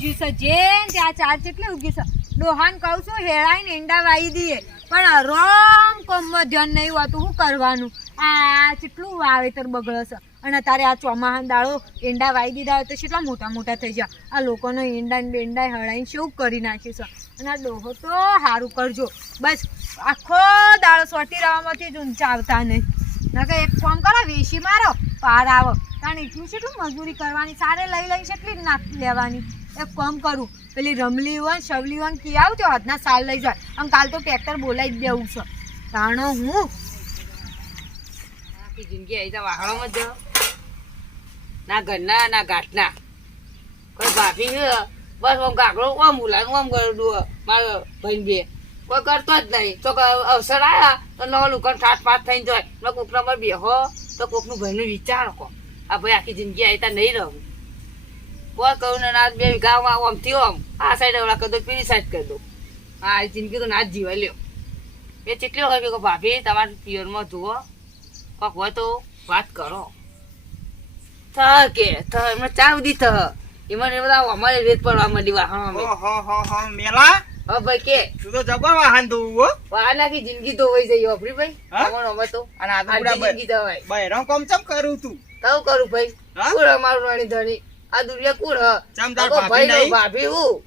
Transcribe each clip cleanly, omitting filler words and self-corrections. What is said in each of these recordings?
ગયું છે જે ત્યાં ચાર કેટલી ઉગી છે ડોહાન કહું છું હેળાઈને ઈંડા વાઈ દઈએ પણ રોમ કોમમાં ધ્યાન નહીં હોતું શું કરવાનું આ કેટલું વાવેતર બગડે છે અને તારે આ ચોમાહાન દાળો ઈંડા વાઈ દીધા હોય તો કેટલા મોટા મોટા થઈ જાય આ લોકોનો ઈંડા ને બેંડા હળાઈને શું કરી નાખે છે અને આ ડોહો તો સારું કરજો બસ આખો દાળો સોટી રવામાંથી જ ઊંચા આવતા નહીં ના કે એક ફોન કરો વેસી મારો પાર આવો કારણ એટલું કેટલું મજૂરી કરવાની સારે લઈ લઈને કેટલી જ નાખ લેવાની એક કામ કરું પેલી રમલી હોય શવલી હોય કી આવ તો હદના સાલ લઈ જાય અને કાલ તો ટ્રેક્ટર બોલાવી જ દેવું છે તાણો હું જિંદગી આવી તો વાહણોમાં જ ના ઘરના ના ઘાટના કોઈ ભાભી બસ આમ ગાગડો આમ ઉલાનું આમ ગરડું મારો ભાઈ બે કોઈ કરતો જ નહીં તો અવસર આવ્યા તો નવો લુકન ઠાટ ફાટ થઈને જાય મેં કોકના પર બેહો તો કોકનું ભાઈનું વિચારો કો આ ભાઈ આખી જિંદગી આવી ત્યાં નહીં રહું કોઈ કહું ને ના બે ગામમાં આમથી આમ આ સાઈડ ઓલા કરી દો પેલી સાઈડ કરી દો હા જિંદગી તો ના જ જીવાય લ્યો એ કેટલી વખત કે ભાભી તમારા પિયરમાં જુઓ કોક હોય તો વાત કરો કે એમને ચા ઉધી એમાં એ બધા અમારે રેત પડવા માંડી વાહણ મેલા હા ભાઈ કે તું તો જબર વાહન ધોવું વાહન આખી જિંદગી ધોવાઈ જઈ અભરી ભાઈ અમે તો અને આ જિંદગી ધોવાય બહેરો કોમ ચમ કરું તું તવ કરું ભાઈ કુળ અમારું રાણી ધણી આ દુનિયા કુળ ભાઈ ભાભી હું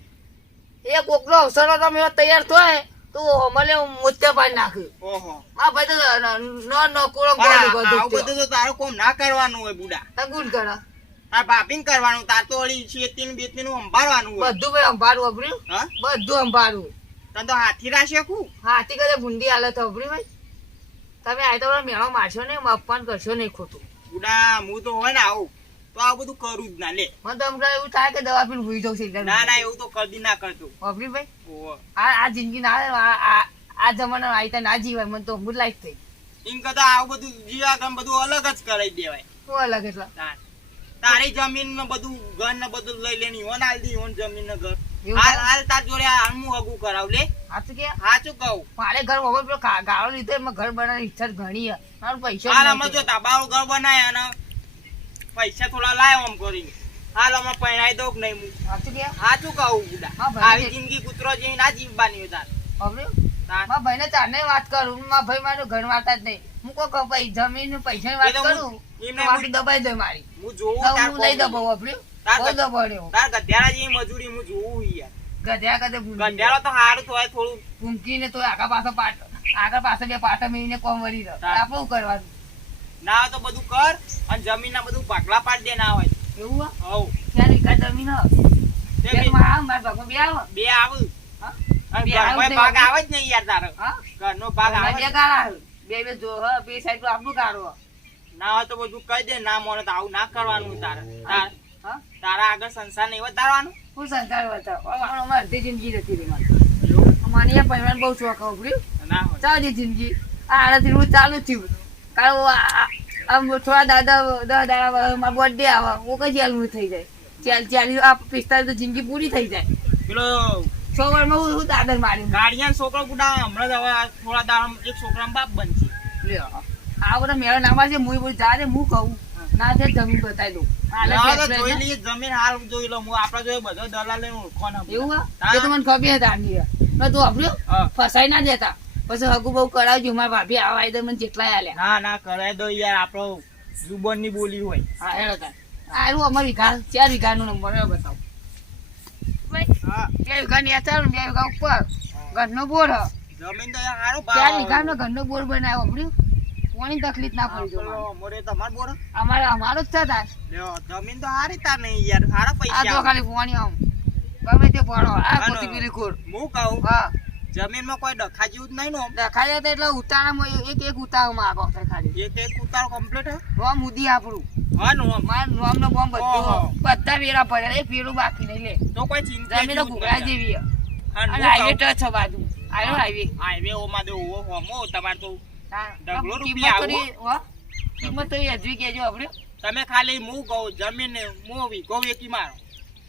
એ કોકનો અવસર તમે તૈયાર થાય તો મને મોત્યા પાડી નાખ્યું ઓહો હા ભાઈ તો ન કુળમ બધું તો તારું કોમ ના કરવાનું હોય બુડા તા ગુણ કરો તાર ભાભીને કરવાનું તાર તો ઓલી શેતી ને બેતી નું સંભાળવાનું હોય બધું ભાઈ સંભાળવું અભર્યું હા બધું સંભાળવું તને તો હાથી રાશે કુ હાથી કદે ભૂંડી હાલત અભરી ભાઈ તમે આ તો મેળો મારશો ને અપમાન કરશો નહીં ખોટું બુડા હું તો હોય ને આવું તો આ બધું કરું જ ના લે મને તો હમણાં એવું થાય કે દવા પીને ભૂઈ જવું છે ના ના એવું તો કદી ના કરતો અભરી ભાઈ ઓહો આ જિંદગી ના આ જમાના આઈતા ના જીવાય મને તો હું લાઈફ થઈ એમ કરતા આવું બધું જીવા ગમ બધું અલગ જ કરાવી દેવાય શું અલગ એટલે તારી જમીન ને બધું ઘર ને બધું લઈ લેની હોન હાલ દી હોન જમીન ને ઘર હાલ હાલ તાર જોડે હાલ હું હગું કરાવ લે સાચું કે સાચું કહું મારે ઘર વગર પેલો ગાળો લીધો એમાં ઘર બનાવવાની ઈચ્છા ઘણી છે મારું પૈસા હાલ અમે જો તાબાળું ઘર બનાય અને પૈસા થોડા લાયો આમ કરીને હાલ અમે પહેરાઈ દઉં નહીં હું સાચું કે સાચું કહું બુડા આવી જિંદગી કૂતરો જેવી ના જીવવાની તાર મારા ભાઈ ને તારને વાત કરું મારા ભાઈ મારું ઘર વાતા જ નહીં હું કોઈ ભાઈ જમીન પૈસા વાત કરું દબાઈ દે મારી હું જોઉં હું લઈ દબાવ વાપર્યું તાર ગધેડા જેવી મજૂરી હું જોઉં યાર ગધ્યા કદે ગધેડો તો સારું થોય થોડું ભૂંકીને તો આગળ પાછળ બે પાટા મેળીને કોમ વળી રહ્યો આપણે શું કરવાનું ના તો બધું કર અને જમીન ના બધું પાટલા પાડ દે ના હોય એવું હવ ચાર વીઘા જમીન મારા ભાગમાં બે આવે બે આવું ભાગ આવે જ નહીં યાર તારો ઘરનો ભાગ આવે બે ગાળા બે જો બે સાઈડ આપણું ગાળો ના હોય તો બધું કહી દે ના મોને તો આવું ના કરવાનું તારા આગળ સંસાર નહીં વધારવાનું હું સંસાર વધારો અડધી જિંદગી જતી રહી મારી અમારે પહેલા બહુ શોખ ઉભર્યું ના હોય ચાલી જિંદગી આનાથી હું ચાલુ થયું કારણ આમ થોડા દાદા મારા બર્થડે આવે હું કઈ હાલ થઈ જાય 40 45 તો જિંદગી પૂરી થઈ જાય પેલો 6 વર્ષમાં હું દાદર માર્યું ગાર્ડિયન છોકરો ગુડા હમણાં જ હવે થોડા દાડા એક છોકરાનો બાપ બનશે આ બધા મેળો નામા છે હું જાને હું કહું ના છે જમીન બતાવી દઉં જોઈ લઈએ જમીન હાલ જોઈ લો હું આપડા જોઈ બધો દલાલ એવું તો મને ખબર હતા તું આપ્યું ફસાઈ ના દેતા પછી હગુ બહુ કરાવજો મારા ભાભી આવા દે મને જેટલા આલ્યા ના ના કરાવી દો યાર આપણો જુબાન ની બોલી હોય હા હેડો તાર આરું અમારી ઘા 4 વીઘાનો નંબર બતાવો 2 વીઘા ની ચાલ 2 વીઘા ઉપર ઘરનો બોર જમીન તો સારું 4 વીઘાનો ઘરનો બોર બનાવ્યો આપ્યું કોની તકલીફ ના પડી જો મોરે તમાર બોર અમારો જ છે તાર જમીન તો હારી તાર નહીં યાર સારા પૈસા આ તો ખાલી પોણી આમ ગમે તે પડો આ કોટી પીરી કોર હું કહું હા જમીન માં કોઈ ડખા જેવું જ નહીં નો ડખાય એટલે ઉતારામાં એક ઉતારમાં આગો થાય ખાલી એક ઉતારો કમ્પ્લીટ હે રોમ મુદી આપણું હા નો માર રોમ નો બોમ્બ બધા વેરા પડ્યા એક પેલું બાકી નહીં લે તો કોઈ ચિંતા જમીન ગુગળા જેવી અને હાઈવે ટચ છે બાજુ આયો હાઈવે ઓ માં દે ઓ હોમો તમાર તો કિંમત તો હજુ કેજો આપણે તમે ખાલી હું કહું જમીન હું વીઘો વેકી મારો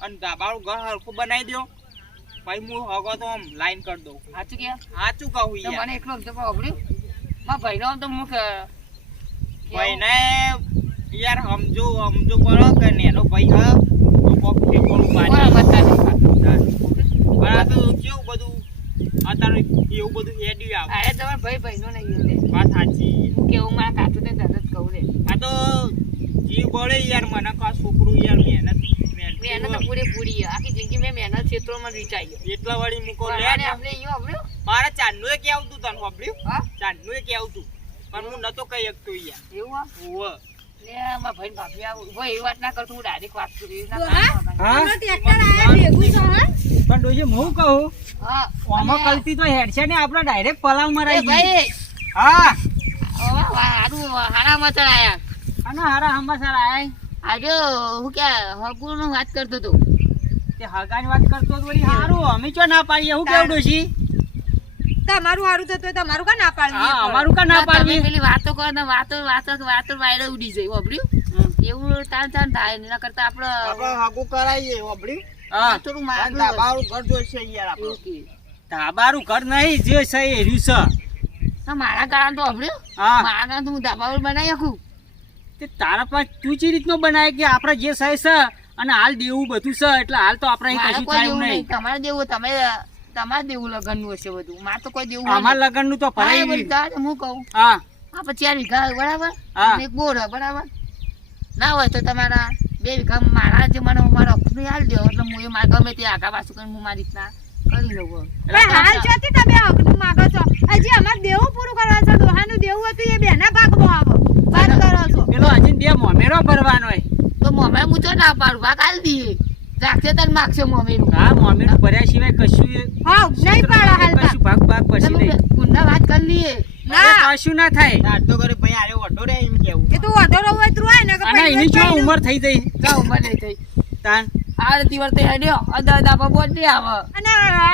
અને ધાબાળું ઘર હરખું બનાવી દો ભાઈ હું હગો તો આમ લાઈન કરી દઉં સાચું કે સાચું કહું યાર મને એકલો તો આપણે મારા ભાઈનો તો હું ભાઈને યાર સમજો કરો કે નેનો ભાઈ હા તો કોક ઠેકોડું પાડી પણ આ તો કેવું બધું અત્યારે એવું બધું હેડ્યું આવે. અરે તમારા ભાઈ ભાઈનો નહીં એટલે વાત સાચી. હું કેવું મારા કાચું ને તરત કહું લે આ તો જીવ બળે યાર મને કા છોકરું યાર મહેનત તો પૂરેપૂરી આખી જિંદગી મેં મહેનત ક્ષેત્રોમાં વિચારી એટલા વાળી મૂકો લે. આપણે અહીંયા આપણું મારે ચાંદનું એ કેવું તું તને સાંભળ્યું? હા ચાંદનું એ કેવું તું પણ હું નતો કહી શકતો યાર. એવું આ ઓવ લે મારા ભાઈ ભાભી આવું ભાઈ એવી વાત ના કરતો હું ડાયરેક્ટ વાત કરું એવી તો ના હા? કરું. હા? અમારું ટ્રેક્ટર આયા ભેગું છે, હા? પણ ડોશી હું કહું હા આમાં અને કલતી તો હેડ છે ને આપણે ડાયરેક્ટ પલાવ એ મરાઈ ગઈ. ભાઈ હા હારું હારામાં ચડાયા અને હારા હંબાસર આય આજે હું કે હગુનું વાત કરતો હતો તે હગાની વાત કરતો તો વળી હારું અમે ચો ના પાડીએ હું કેવું ડોશી? તમારું હારું થતું હોય તમારું કા ના પાડવી? હા અમારું કા ના તમે પાડવી? પેલી વાતો કરો ને વાતો વાયરે ઉડી જાય વાપર્યું એવું તાન થાય એના કરતા આપણે આપણે હાગુ કરાઈએ સાંભળ્યું? હા થોડું અને મારું ધાબાવાળું ઘર જોઈશે યાર આપણે. એવું કે ધાબારું ઘર નહીં જે છે એ રહ્યું છે. તો મારા કારણ તો સાંભળ્યું હા મારા કારણ તો હું ધાબા બનાવી શકું તે તારા પાસે તું ચી રીતનો બનાય કે આપણે જે છે છે અને હાલ દેવું બધું છે એટલે હાલ તો આપણે અહીં મારે કશું કોઈ થાય દેવું નહીં. નહીં તમારે દેવું તમારે દેવું લગનનું હશે બધું મારે તો કોઈ દેવું અમાર લગનનું તો ભરાઈ ગયું. નહીં હું કહું હા આ પછી 4 વીઘા હોય, બરાબર હા. અને એક બોર હોય, બરાબર ના હોય તો તમારા 2 વીઘા મારા જે મને મારા અપનું હાલ દો એટલે હું એ મારા ગમે તે આગા પાછું કરીને હું મારી રીતના કરી લઉં પણ હાલ ચોથી તમે હકનું માગો છો? હજી અમારે દેવું પૂરું કરવા છે. ડોહાનું દેવું હતું એ બેના ભાગમાં આવો. વાત કરો છો? પેલો હજી બે મોમેરો ભરવાનો હોય. તો મમ્મી હું તો ના પાડું ભાગ હાલ દઈએ રાખશે તને માગશે મમ્મીનું હા મોમેરો ભર્યા સિવાય કશું હા, નહીં પાડો હાલ તા. કશું ભાગ ભાગ પછી નહીં. કુંડા વાત કરી લઈએ ના. અરે કશું ના થાય. આટલો કરે ભાઈ આરે વઢો રે એમ કેવું. એ તું વધો રહો હોય તું હોય ને કે અને પછી એની જો પાડ્યું. ઉંમર થઈ જઈ જાઓ મને થઈ તાન આ દિવસ તે હેડ્યો અદા પર બોલ દે આવે અને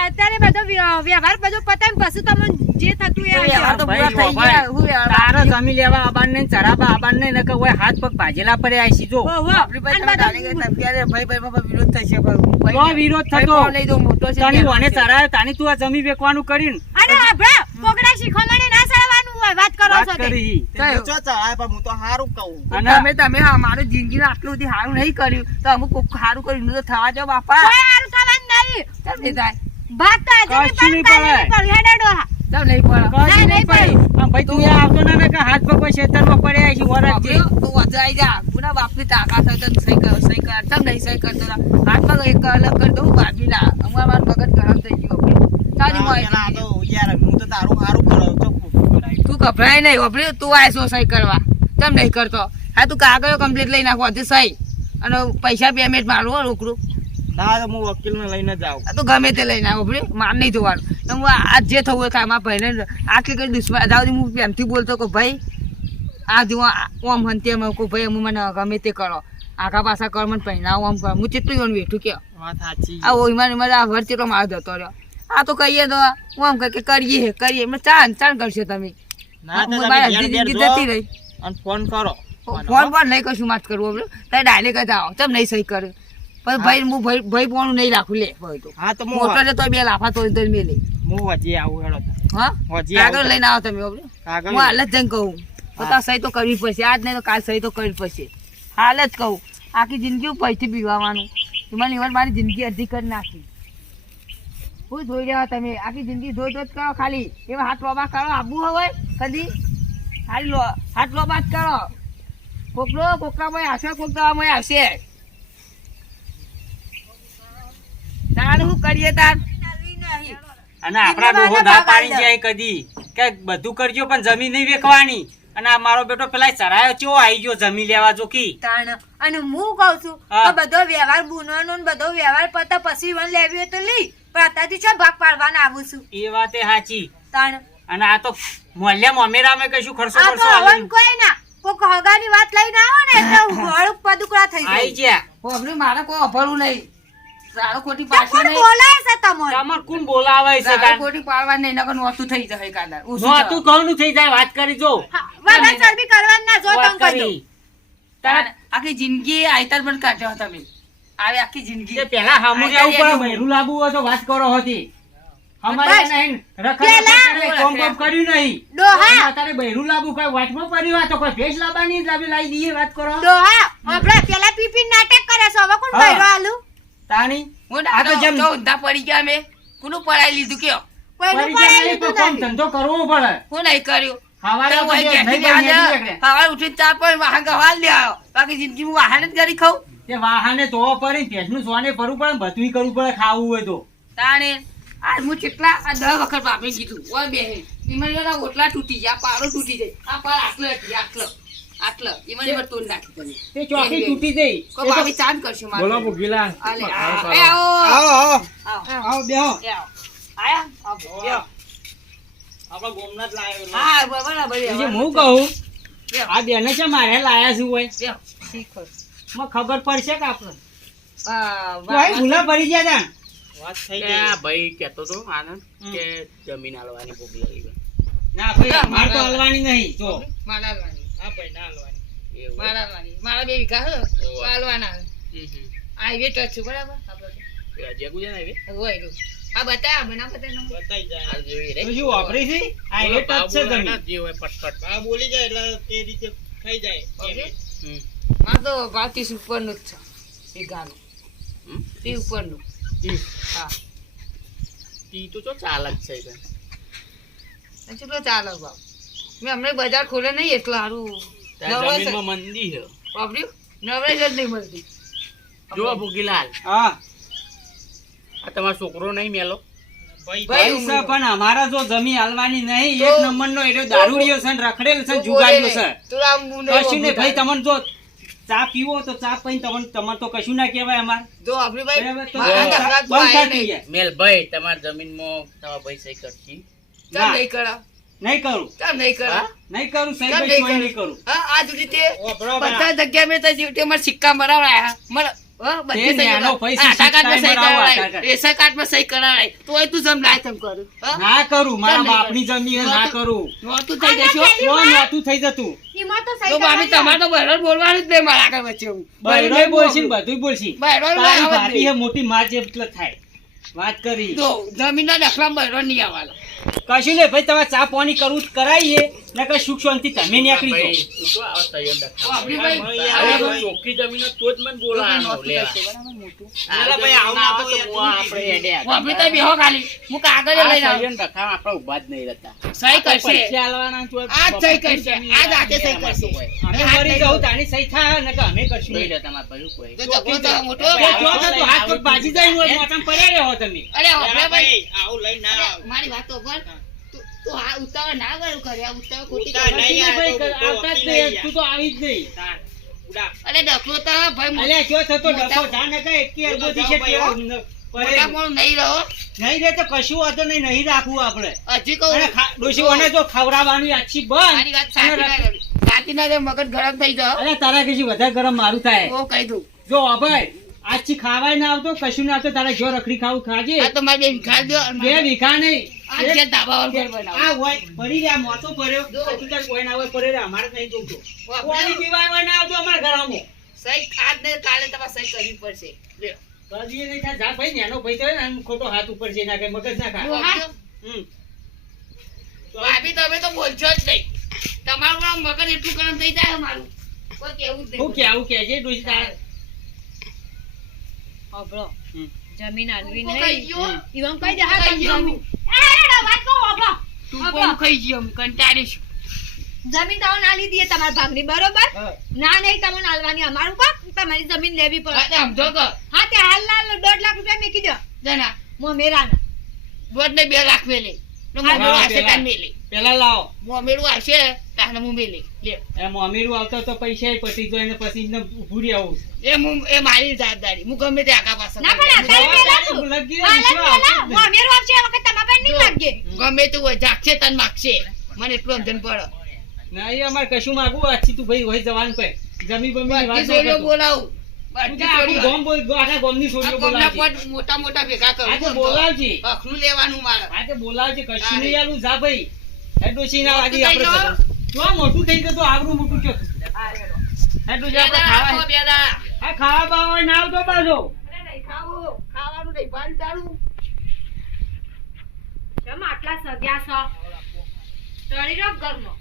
અત્યારે બધો વ્યવહાર બધો પતાય ને પછી તમને જે થતું એ વ્યવહાર તો ભાઈ, પૂરા થઈ ભાઈ, ગયા હું વ્યવહાર તારો જમી લેવા આબાન ને ચરાબા આબાન ને નકર ઓય હાથ પગ ભાજેલા પડ્યા આઈ સીધો. હો, હો. આપણી પાસે અને તમે બધું- ડાળી ગયા ત્યારે ભાઈ વિરોધ થશે તો વિરોધ થતો. લઈ દો મોટો છે તાની ત્યાં વને છે. ચરાયો તાની તું આ જમી વેકવાનું કરીને અને આપડા કોકડા શીખવાડે ના સળવાનું હોય. વાત કરો વાત છો તે. કરી. કયો? ચો ચડાય પણ હું તો હારું કહું. અને તમે મારું જિંદગી આટલું બધી સારું નહીં કર્યું તો અમુક કોક સારું કર્યું તો થવા દો બાપા કોઈ હારું થવાનું નહીં. ચાલ નહીં થાય ભાગ તો આજે કશું નહીં નહીં પણ કાલે પડે. નહીં પડે. હેડો ડોહા. ચાલ નહીં પડે કશું નહીં નહીં પડી. આમ ભાઈ તું અહીંયા આવતો ના ને કે હાથ પગ પર ખેતરમાં પડ્યા છે વરસથી. તું વચાઈ જા પુના બાપની તાકાત હોય તો સહી કર તમ નહીં સહી કરતો હાથમાં એક અલગ કરી દઉં ભાગી ના અમારા મગજ ગરમ થઈ ગયું સારી પેલા આ મોય તો યાર હું તો તારું હારું કરાવ તો તું ગભરાય નહીં ઓપડી તું આયસો સહી કરવા તમ નહીં કરતો હા તું કાગળો કમ્પ્લીટ લઈ નાખો હતી સહી અને પૈસા પેમેન્ટ મારું હો રોકડું ના તો હું વકીલને લઈને જાઉં. આ તો ગમે તે લઈને આવો ઓપડી માર નહીં જોવાનું તો હું આ જે થવું હોય કાંઈ મારા ભાઈને આટલી કઈ દુશ્મન અદાવથી હું પ્રેમથી બોલતો કે ભાઈ આ જુઓ ઓમ હંતે એમ કહું ભાઈ અમે મને ગમે તે કરો આખા પાછા કર મને પહેરાવો આમ કર હું કેટલું એનું વેઠું કે વાત સાચી. આ ઓઈમાં આ વર ચેટલો મારો જતો રહ્યો આ તો કહીએ તો હું આમ કહે કે કરીએ એમ ચાન કરશો તમે ના તો હું તમે મારી ઘેર અડધી ઘેર જિંદગી જો જતી રહી અને ફોન કરો. ફોન નહીં કશું વાત કરવું આપણે તારે ડાયરેક્ટ જ આવો ચમ નહીં સહી કરે પછી ભાઈ હું ભાઈ ફોન નહીં રાખું લે ભાઈ તો હા તો મોટો છે તો બે લાફા તો મેલે હું વજી આવું હેડો તો. હા હજી આગળ આવું. લઈને આવો તમે આપણે કાગળ હું હાલ જ જઈને કહું તો તાર સહી તો કરવી પડશે આજ નહીં તો કાલ સહી તો કરવી પડશે હાલ જ કહું આખી જિંદગી પૈથી પીવાનું મને ઇવન મારી જિંદગી અડધી કરી નાખી હું ધોઈ રહ્યા તમે આખી જિંદગી ધોઈ ધોઈ જ કરો ખાલી એવા હાથ લોબા કરો આબુ હોય કદી ખાલી હાથ લોબા જ કરો કોકરામાં આવશે કોકરામાં આવશે તાર શું કરીએ તાર અને આપણા ડોહો ના પાડી જાય કદી કે બધું કરજો પણ જમીન નહીં વેકવાની. અને આ મારો બેટો પેલા ચરાયો ચેવો આવી ગયો જમી લેવા જોકી. તાણ. અને હું કઉ છું હા. કે બધો વ્યવહાર બુનવાનો ને બધો વ્યવહાર પતા પછી વન લેવી હોય તો લઈ પણ અત્યારથી છો ભાગ પાડવાના આવું છું. એ વાતે સાચી. તાણ. અને આ તો મોહલ્લા મોમેરામાં કશું ખર્ચો આ તો કરશો હવન કોઈ ના કોક હગાની વાત લઈને આવો ને એટલે ગળું પદુકડા થઈ આવી જાય. ગયા. હોબળી મારે કોઈ અભરું નહીં સારો ખોટી તો પાડશે કોણ નહીં બોલાય છે તમને? તમાર કોણ બોલાવે છે સારો તાન? ખોટી પાડવા નહીં નકર નોતું થઈ જાય કાદર નો તું કહું થઈ જાય વાત કરી જો. હા, વાદા ચરબી કરવાની ના જો વાત તમે કહી દો. કરી. તાર આખી જિંદગી આઈતર પણ કાઢ્યો તમે આવે આખી જિંદગી તે પેલા હામું આઈ જવું જાય પડે બૈરું લાવવું હોય તો વાત કરો હતી. અમારે બસ. નહીં પેલા કોમ કોમ કર્યું નહીં. ડોહા. અત્યારે બૈરું લાવવું કઈ વાટમાં પડ્યું હોય તો કોઈ ભેંસ લાવવાની લાવી દઈએ વાત કરો. ડોહા આપણે પેલા પીપી નાટક કરે છે હવે કોણ હા. બૈરો આલું? તાણી હું આ તો જેમ તો ઊંધા પડી ગયા મેં કોનું પડાઈ લીધું કયો કોઈનું પડી જાય પડાયેલું તો કામ નથી. ધંધો કરવો પડે હું નહીં કર્યું હવારે તો તો ઓય જે ઘેરથી નહીં જાય ગયા નહીં નીકળે. સવારે ઉઠીને ચા પણ વાહન ગવાલ લે આવ્યો બાકી જિંદગીમાં વાહન જ કરી ખાઉં તે વાહને ધોવો પડે ને ભેંસનું સોને ફરવું પડે ને બધુંય કરવું પડે ખાવું હોય તો તાણે આજ હું કેટલા આ 10 વખત બાપે કીધું ઓય બે ઈમન એના ઓટલા તૂટી જાય પાડો તૂટી જાય આ પાડ આટલો ઈમન પર તોડ નાખી તમે તે ચોકી તૂટી જઈ કો બાપી ચાંદ કરશું મારે બોલો ભૂગીલા આલે એ આવો આવો આવો આવો આવો બેહો એ આવો આયા આવો બેહો. આપણા ગોમના જ લાયો હા બરાબર બીજું હું કહું બેહો. આ બેને છે મારે લાયા શું હોય બેહો. શીખો મને ખબર પડશે કે આપણે આ ભાઈ ભૂલા પડી ગયા તા વાત થઈ એ ગઈ આ ભાઈ કહેતો તો આનંદ કે જમીન આલવાની ભૂગીલા લીધો. ના ભાઈ મારે તો હલવાની નહીં જો મારા લાવાની આ ભાઈ ના હાલવાની એવું મારા લાવાની મારા 2 વીઘા હે ઓહો. વાલવાના હમ. આ વે ટચ છે બરાબર આપણે એ અજય ગુજે ને હવે હોય રહ્યું. આ બતાયા બના બતાયા બતાઈ જાય આ જેવી રે તો શું વાપરી છે આ બોલો, એ ટચ છે બાબુ જમીન એના જે હોય પટપટ. આ બોલી જાય એટલે તે રીતે થઈ જાય ઓકે હમ. માં તો ભાવ 30 ઉપરનું જ છે વીઘાનું હમ. 30 ઉપરનું હા ઈ તો ચો ચાલક છે કઈ. કેટલો ચાલે ભાવ મેં હમણાં બજાર ખોલે નહીં એટલે સારું ત્યાં જમીનમાં મંદી છે. વાપર્યું નવરેજ જ નહીં મળતી જો ભૂગીલાલ હા આ તમારો છોકરો નહીં મેલો ભાઈ ભાઈ, પૈસા પણ અમારા જો જમીન હાલવાની નહીં તો- એક નંબરનો એનો દારૂડિયો છે ને રખડેલ છે ને જુગાડીયો છે તું આમ મું નહીં કશું નહીં ભાઈ વાપરતા. તમને જો ચા પીવો તો ચા પીને તમારે તો કશું ના કહેવાય અમાર જો આપણી ભાઈ બરાબર તો મારા જો, ધંધા તો બંધ આયા થતી નહીં. જાય મેલ ભાઈ તમારા જમીનમાં તમારા ભાઈ સહી કરશી. કેમ ના. નહીં કરાવ નહીં કરું કેમ નહીં કરાવ હા? નહીં કરું સહી કેમ ભાઈ નહીં કોઈ નહીં કરું? કરું હા આ સુધી તે ઓ બરોબર બધા જગ્યા મેં તો જીવતે મારા સિક્કા મરાવાયા મને બધી તે સહી નેનો કરાવ. પૈસા આધાર કાર્ડમાં સહી સિક્કા મરાવો, કરાવડાય, આધાર કાર્ડ. રેશન કાર્ડમાં સહી કરાવડાય. તોય તું જમ લાય તેમ કરું હા? ના કરું મારા કેમ નહીં બાપની જમીન ના નહોતું- કરું નહોતું થઈ જશે હો. નહોતું થઈ જતું એમાં તો સહી તો ભાભી કરવાની. તમારે તો બરાબર બોલવાનું જ નહીં મારા આગળ વચ્ચે હું. બૈરોય બોલશી ને બધુંય બોલશી બૈરોય તારી આવત ભાભી નહીં. હે મોટી માં જેટલો થાય વાત કરી જો જમીનના દાખલા બૈરો નહીં આવવાનો. કશું નહીં ભાઈ તમારે ચા પાણી કરવું તો કરાવીએ નકર સુખ શાંતિ તમે નીકળી ભાઈ, જાઓ તું તો આવો તૈયાર દેખાવ. આપણી ભાઈ અરે અરે ભાઈ. ચોખ્ખી જમીન હોય તો જ મને બોલાવાનો નહોતું લેવા. થશે, બરાબર, મોટું. આ ભાઈ, આવું ના આવે હોય, તો તું આપણે હેડે હું આપણી તો બેહો ખાલી હું કાગળ આ લઈને આવું. તૈયાર દેખાવ આપણે ઊભા જ નહીં રહેતા. સહી કરશે પૈસા આલવાના તો આજ સહી કરશે આજ હાથે સહી કરશે અમે મરી જાઉં તારી સહી થાય નકર અમે કરશું જોઈ નહીં. લે તમારા ભાઈ કોઈ. જો ઝઘડો તો મોટો તો જો તો હાથ પગ બાજી જાય ને હોય મોઢામાં પડ્યા રહો તમે અરે આપણે ભાઈ ભાઈ આવું લઈ ના અરે, આવ. મારી વાત તો પર તું હા ઉતાવળ ના કરું કરે આ ઉતાવળ ખોટી ઉતાવળ કરે. નહીં. ભાઈ તો આવતા જ વકીલ નહીં. આવી તું તો આવી જ નહીં તાર ઉડા અરે ડખલો તો ભાઈ અલ્યા જો થતો મોટા- ડખો જા નકર એકી અરબો તો દિશે જાઓ ભાઈ, હો. મોટા પડે મોણું નહીં રહો નહીં રે તો કશું વાંધો નહીં નહીં રાખવું આપણે હજી કહું અને ડોશીઓને જો ખવડાવવાનું આછી બંધ મારી વાત સાચી ના કરી. સાચી ના કરી, મગજ ગરમ થઈ જાઓ અરે તારા કશી વધારે ગરમ મારું થાય બહુ કહી દઉં જો ભાઈ આજથી ખાવાય ના આવતો કશું ના આવતો તારા જો રખડી ખાવું ખાજે આ તો મારે બે વીઘા દો અને બે મારે વીઘા નહીં આ જે ધાબાવાળું ઘર બનાવો. આ હોય પડી રહ્યા મોતો પડ્યો જો. કશું તાર કોઈ ના હોય પડે રે અમારે નહીં જોતો આપણે પાણી પીવાય હોય ના આવતો અમારા ઘરમાં સહી આજ ને કાલે તમારે સહી કરવી પડશે લ્યો. કદી નહીં થાય જા ભાઈ નેનો ભાઈ તો હે ને આમ ખોટો હાથ ઉપર છે ના કે મગજ ના ખા આપજો. હમ ભાભી તમે તો બોલશો જ નહીં તમારું આમ મગજ એટલું ગરમ થઈ જાય મારું કોઈ કેવું જ હું નહીં કેવું કે છે ડોશી તારે હોભળો. હમ. જમીન આલવી તું નહીં. ખાઈ ગયો? ઈવમ કઈ દે હા ખાઈ તમે ગયો? જમીન. અરે વાત કહો હોભળો. તું કોણ ખાઈ ગયો હું કંટાળીશ જમીન તમને આલી દઈએ તમારા ભાગની બરોબર હા. ના નહીં તમને આલવાની અમારું ભાગ તમારી જમીન લેવી પડે હા, સમજો કે હા તે હાલ 1.5 લાખ રૂપિયા મેકી દો જના મોમેરાના દોઢ ને 2 લાખ મેલે તો હા, મોમેરું આવશે પેલા. તાર મેલે પેલા લાવો મોમેરું આવશે તારને હું મેલે લે એમ અમીરું આવતો તો પૈસા પતી જાય ને પછી એને ઊભું રહેવું એ મારી જવાબદારી હું ગમે તે આગા પાછળ ના પણ કરી અત્યારે જવાબદારી પેલા લગી હાલ જ વિશ્વ આવતો જ પેલા નહીં. મોમેરું આવશે એ વખત તમારા પર નહીં લાગે ગમે તે હોય જાગશે તન માગશે મને એટલું સમજણ પડે ના એ અમારે કશું માગવું આછી તું ભાઈ હોય જવાન પે જમી બમી બધી છોડીઓ બોલાવું બધી છોડીઓ. ગોમ બોલ આખા ગોમની આ છોડીઓ કોમના બોલાવજે પોટ મોટા મોટા ભેગા કરું આજે બોલાવજે અખલું લેવાનું મારે આજે બોલાવજે કશું હા, નહીં આલું જા ભાઈ હે ડોશી ના વાગી મોટું થઈ આપણે જો મોટું થઈ ગયું તો આવરું મોટું ચો હે તું જા આપણે ખાવા બે દાડા. આ ખાવા બાવા ના આવતો પાછો અરે નહીં ખાવું ખાવાનું નહીં પાણી તારું કેમ આટલા સગ્યા છો ટળી રહો ઘરમાં